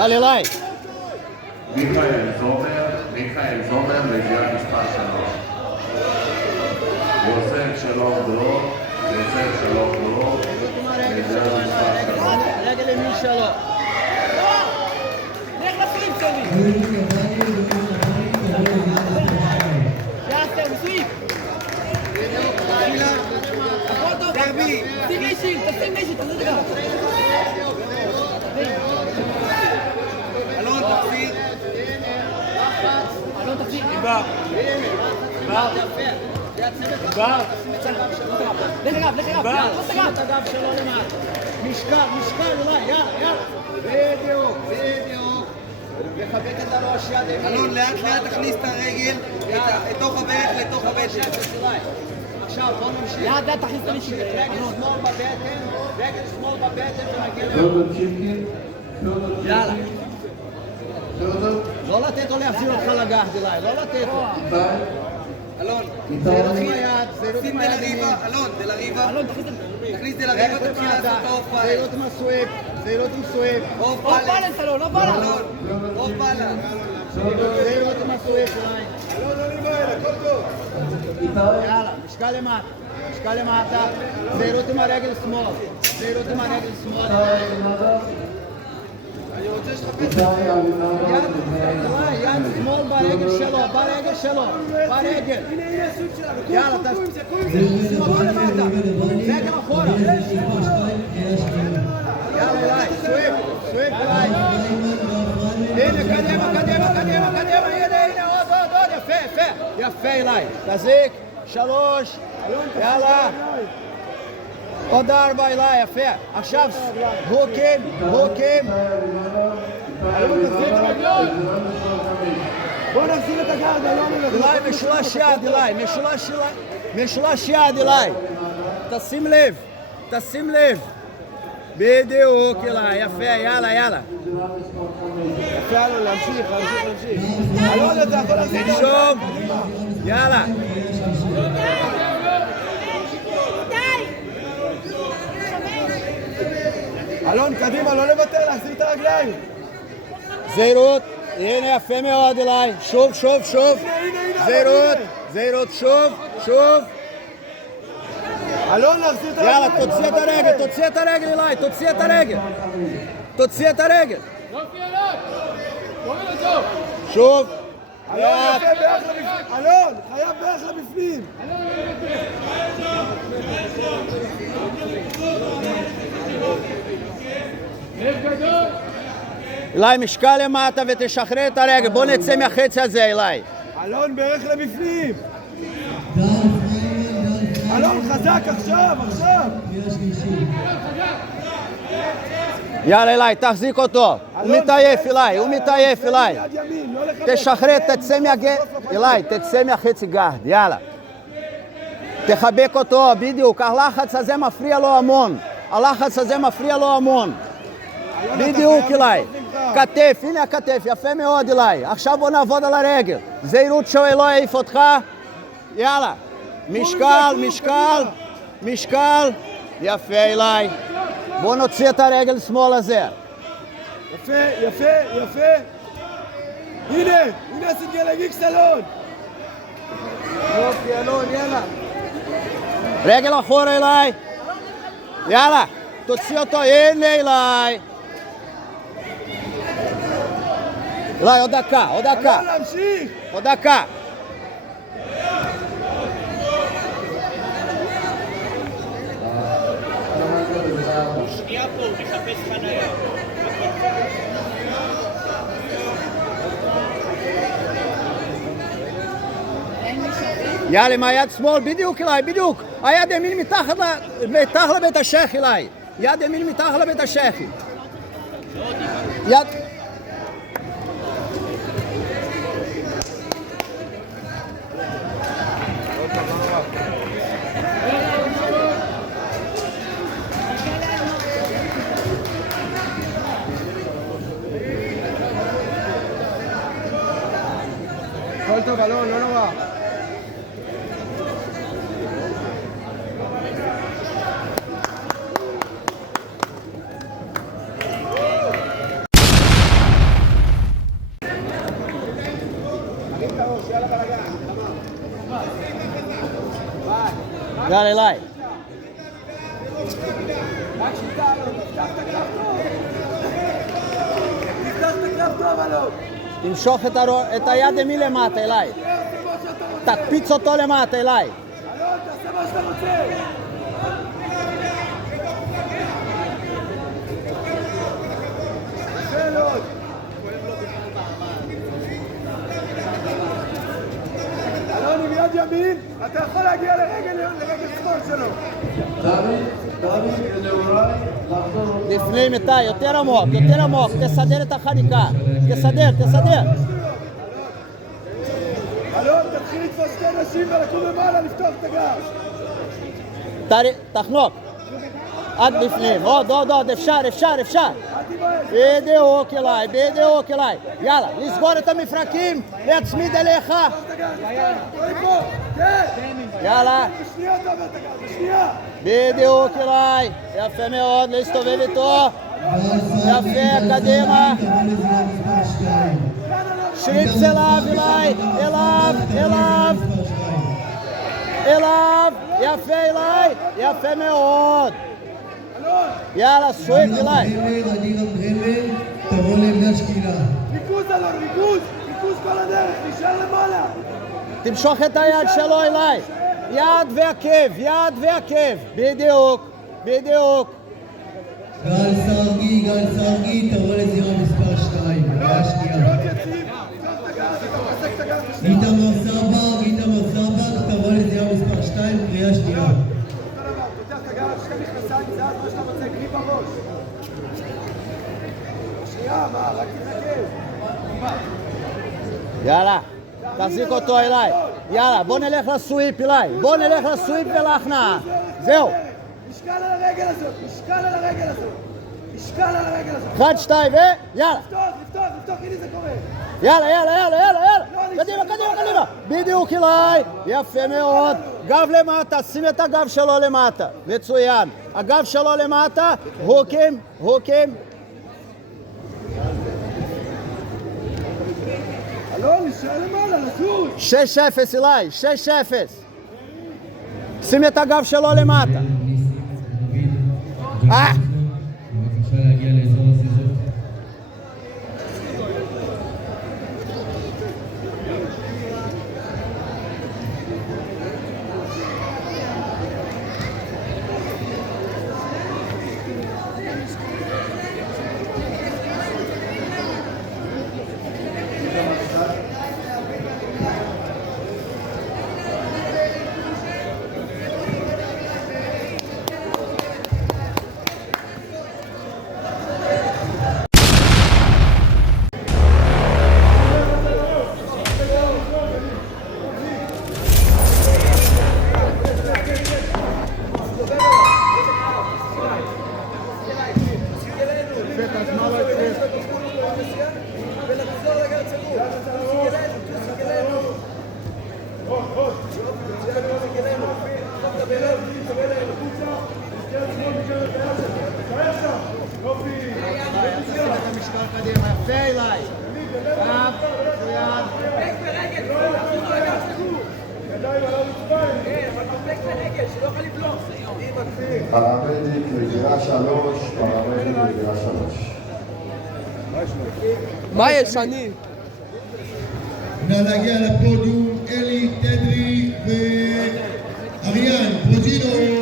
יאללה, אליי. מיכאל זומר לידיעת מספר 3. יוסף שלום דרור, לידיעת מספר 3. רגל ימין שלו. לך לסריפ שלי. יאסר, סריפ. הכל טוב. שים מישהי, תשים מישהי, תעשה דבר. אלון, תחזיר. אלון, תחזיר. איבר. לך את הגב שלו למעלה. משקל, אולי, יאללה. בדיוק. וחבק את הראש יד ימין. אלון, לאט תכניס את הרגל, לתוך הברך, לתוך הבטן. עכשיו, בוא נמשיך. יד, תכניס את הראש. רגל שמאל בבטן, ונגיע. יאללה. לא לתת לו להחזיר אותך לגח, אליי, לא לתת לו. אלון, שים דלריבה, אלון, תכניס דלריבה, תתחיל לעשות את האוף פאלן. זהירות עם הסוויפ, אוף פאלן, סלון, אוף פאלן. אוף פאלן. זהירות עם הסוויפ, אליי. הכל טוב. יאללה, משקל למטה. זהירות עם הרגל שמאל. יד שמאל ברגל שלו, ברגל. יאללה, שים אותו למטה. רגל אחורה. יאללה, אליי, סוויפ אליי. הנה, קדימה. הנה, עוד. יפה אליי. תזיק, 3. יאללה. עוד 4 אליי, יפה. עכשיו, הוקים. בוא נחזיר את הגרד, אלון. אליי, משולש יד, אליי. תשים לב. בדיוק, אליי, יפה, יאללה. יפה, אלון, להמשיך. אלון, אתה יכול להחזיר. תנשום. יאללה. אלון, קדימה, לא לוותר, להחזיר את הרגליים. זהירות, הנה יפה מאוד אליי, שוב, זהירות, שוב. אלון, להחזיר את הרגליים. יאללה, תוציא את הרגל אליי, תוציא את הרגל. שוב. אלון, חייב בערך לבפנים. אליי, משקל למטה ותשחרר את הרגל, בוא נצא מהחצי הזה אליי. אלון, בערך לבפנים. אלון, חזק עכשיו. יאללה אליי, תחזיק אותו. הוא מתעייף אליי. תשחרר, תצא מהחצי גרד, יאללה. תחבק אותו, בדיוק, הלחץ הזה מפריע לו המון. בדיוק אליי. כתף, הנה הכתף, יפה מאוד אליי. עכשיו בוא נעבוד על הרגל. זהירות שהוא לא יעיף אותך. יאללה. משקל. יפה אליי. בוא נוציא את הרגל שמאל הזה. יפה. הנה עשית גלג איקס אלון. יופי אלון, יאללה. רגל אחורה אליי. יאללה. תוציא אותו, הנה אליי. אליי, עוד דקה. אלון, להמשיך. עוד דקה. שנייה פה, מחפש חניה. יאללה, מהיד שמאל, בדיוק אליי, בדיוק. היד ימין מתחת לבית השכי אליי. יד ימין מתחת לבית השכי. יד... הכל טוב, אלון, לא נורא. יאללה, אליי. רק שיטה, תפתח את הקרב טוב. תפתח את הקרב טוב, אלון. תמשוך את היד מלמטה, אליי. תקפיץ אותו למטה, אליי. אלון, תעשה מה שאתה רוצה. אלון. אלון, עם יד ימין, אתה יכול להגיע לרגל שמאל שלו. דוד, לאולי, לחזור. לפנים איתי, יותר עמוק, תסדר את החניקה. תסדר. אלון, תתחיל לתפוס שתי נשים ולקום למעלה, לפתוח את הגב. תחנוק. עד לפנים, עוד, אפשר. אל תיבהל. בדיוק אליי. יאללה, לסגור את המפרקים, להצמיד אליך. פתוח את הגב, פה. כן. יאללה. בשנייה אתה עובר את הגב, בשנייה. בדיוק אליי. יפה מאוד, להסתובב איתו. יפה, קדימה. שריפס אליו, אליו. יפה אליי. יפה מאוד. אלון, יאללה, סוויפ אליי. תבוא לעמדת שקילה. ריכוז אלון, ריכוז כל הדרך, נשאר למעלה. תמשוך את היד שלו אליי. יד ועקב. בדיוק. גל סרגי, תבוא לזירה מספר 2. קריאה שנייה. להיות יציב, פתוח את הגב, אתה מחזק את הגב בשנייה. איתמר סבג, תבוא לזירה מספר 2. קריאה שנייה. אותו דבר, פותח את הגב, שתי מכנסיים, צעד מה שאתה רוצה, קליפ בראש. שנייה, מה, רק תתנקב. יאללה, תחזיק אותו אליי. יאללה, בוא נלך לסוויפ אליי. ולהכנעה. זהו. משקל על הרגל הזאת. משקל על הרגל הזאת. 1, 2 ויאללה. לפתוח, הנה זה קורה. יאללה. קדימה. בדיוק אליי. יפה מאוד. גב למטה, שים את הגב שלו למטה. מצוין. הגב שלו למטה. הוקים. אלון, נשאר למעלה, לזוז. 6-0 אליי. 6-0. שים את הגב שלו למטה. בבקשה להגיע לאזור הזיזות. יפה אליי. פרמדיק לזירה 3, פרמדיק לזירה 3. מה יש, אני? נא להגיע לפודיום, אלי, תדרי ואריאן, פרוג'ינו.